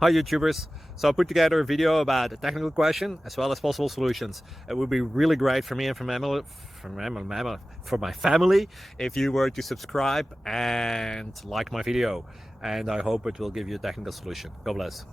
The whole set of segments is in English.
Hi YouTubers! So I put together a video about a technical question as well as possible solutions. It would be really great for me and for my family if you were to subscribe and like my video, and I hope it will give you a technical solution. God bless.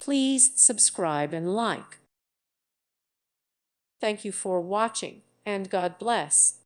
Please subscribe and like. Thank you for watching, and God bless.